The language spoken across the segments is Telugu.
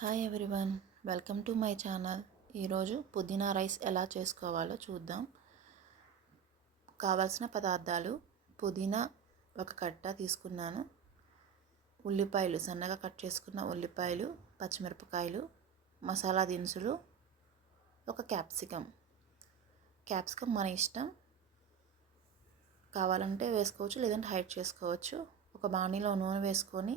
Hi everyone welcome to my channel ఈరోజు పుదీనా రైస్ ఎలా చేసుకోవాలో చూద్దాం. కావాల్సిన పదార్థాలు పుదీనా ఒక కట్ట తీసుకున్నాను. ఉల్లిపాయలు సన్నగా కట్ చేసుకున్న ఉల్లిపాయలు పచ్చిమిరపకాయలు మసాలా దినుసులు ఒక క్యాప్సికమ్ క్యాప్సికమ్ మన ఇష్టం. కావాలంటే వేసుకోవచ్చు లేదంటే హైడ్ చేసుకోవచ్చు. ఒక బాణీలో నూనె వేసుకొని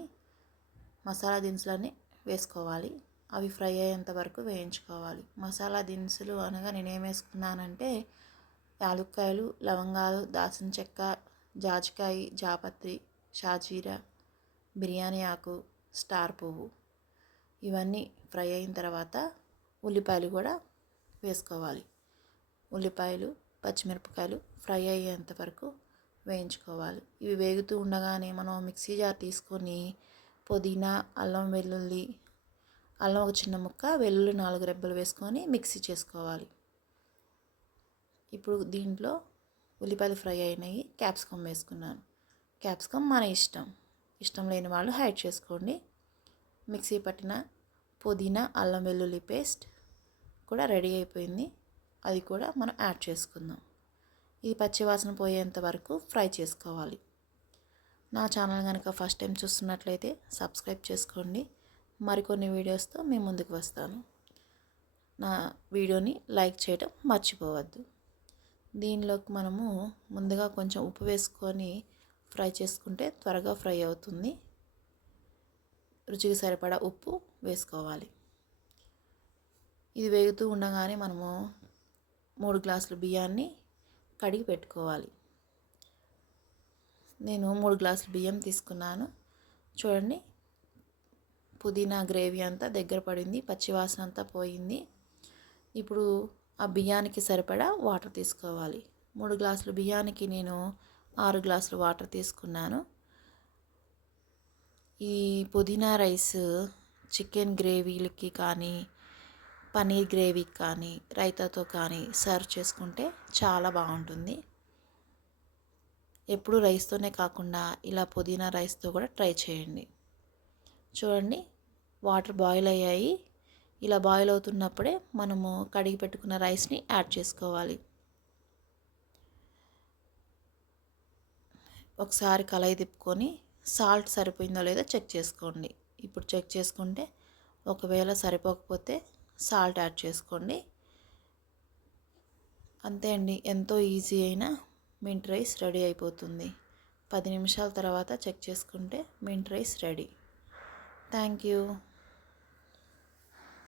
మసాలా దినుసులన్నీ వేసుకోవాలి. అవి ఫ్రై అయ్యేంత వరకు వేయించుకోవాలి. మసాలా దినుసులు అనగా నేనేం వేసుకున్నానంటే యాలుక్కాయలు లవంగాలు దాల్చిన చెక్క జాజికాయ జాపత్రి షాజీరా బిర్యానీ ఆకు స్టార్ పువ్వు. ఇవన్నీ ఫ్రై అయిన తర్వాత ఉల్లిపాయలు కూడా వేసుకోవాలి. ఉల్లిపాయలు పచ్చిమిరపకాయలు ఫ్రై అయ్యేంత వరకు వేయించుకోవాలి. ఇవి వేగుతూ ఉండగానే మనం మిక్సీ జార్ తీసుకొని పుదీనా అల్లం వెల్లుల్లి అల్లం ఒక చిన్న ముక్క వెల్లుల్లి నాలుగు రెబ్బలు వేసుకొని మిక్సీ చేసుకోవాలి. ఇప్పుడు దీంట్లో ఉల్లిపాయలు ఫ్రై అయినాయి క్యాప్సికమ్ వేసుకున్నాను. క్యాప్సికమ్ మన ఇష్టం. ఇష్టం లేని వాళ్ళు హైడ్ చేసుకోండి. మిక్సీ పట్టిన పుదీనా అల్లం వెల్లుల్లి పేస్ట్ కూడా రెడీ అయిపోయింది. అది కూడా మనం యాడ్ చేసుకుందాం. ఇది పచ్చివాసన పోయేంత వరకు ఫ్రై చేసుకోవాలి. నా ఛానల్ కనుక ఫస్ట్ టైం చూస్తున్నట్లయితే సబ్స్క్రైబ్ చేసుకోండి. మరికొన్ని వీడియోస్తో మేము ముందుకు వస్తాను. నా వీడియోని లైక్ చేయడం మర్చిపోవద్దు. దీనిలోకి మనము ముందుగా కొంచెం ఉప్పు వేసుకొని ఫ్రై చేసుకుంటే త్వరగా ఫ్రై అవుతుంది. రుచికి సరిపడా ఉప్పు వేసుకోవాలి. ఇది వేగుతూ ఉండగానే మనము మూడు గ్లాసులు బియ్యాన్ని కడిగి పెట్టుకోవాలి. నేను మూడు గ్లాసులు బియ్యం తీసుకున్నాను. చూడండి పుదీనా గ్రేవీ అంతా దగ్గర పడింది పచ్చివాసన అంతా పోయింది. ఇప్పుడు ఆ బియ్యానికి సరిపడా వాటర్ తీసుకోవాలి. మూడు గ్లాసులు బియ్యానికి నేను ఆరు గ్లాసులు వాటర్ తీసుకున్నాను. ఈ పుదీనా రైస్ చికెన్ గ్రేవీలకి కానీ పనీర్ గ్రేవీకి కానీ రైతాతో కానీ సర్వ్ చేసుకుంటే చాలా బాగుంటుంది. ఎప్పుడు రైస్తోనే కాకుండా ఇలా పుదీనా రైస్తో కూడా ట్రై చేయండి. చూడండి వాటర్ బాయిల్ అయ్యాయి. ఇలా బాయిల్ అవుతున్నప్పుడే మనము కడిగి పెట్టుకున్న రైస్ని యాడ్ చేసుకోవాలి. ఒకసారి కలయి తిప్పుకొని సాల్ట్ సరిపోయిందో లేదో చెక్ చేసుకోండి. ఇప్పుడు చెక్ చేసుకుంటే ఒకవేళ సరిపోకపోతే సాల్ట్ యాడ్ చేసుకోండి. అంతే అండి ఎంతో ఈజీ అయినా మింట్ రైస్ రెడీ అయిపోతుంది. పది నిమిషాల తర్వాత చెక్ చేసుకుంటే mint rice ready. Thank you.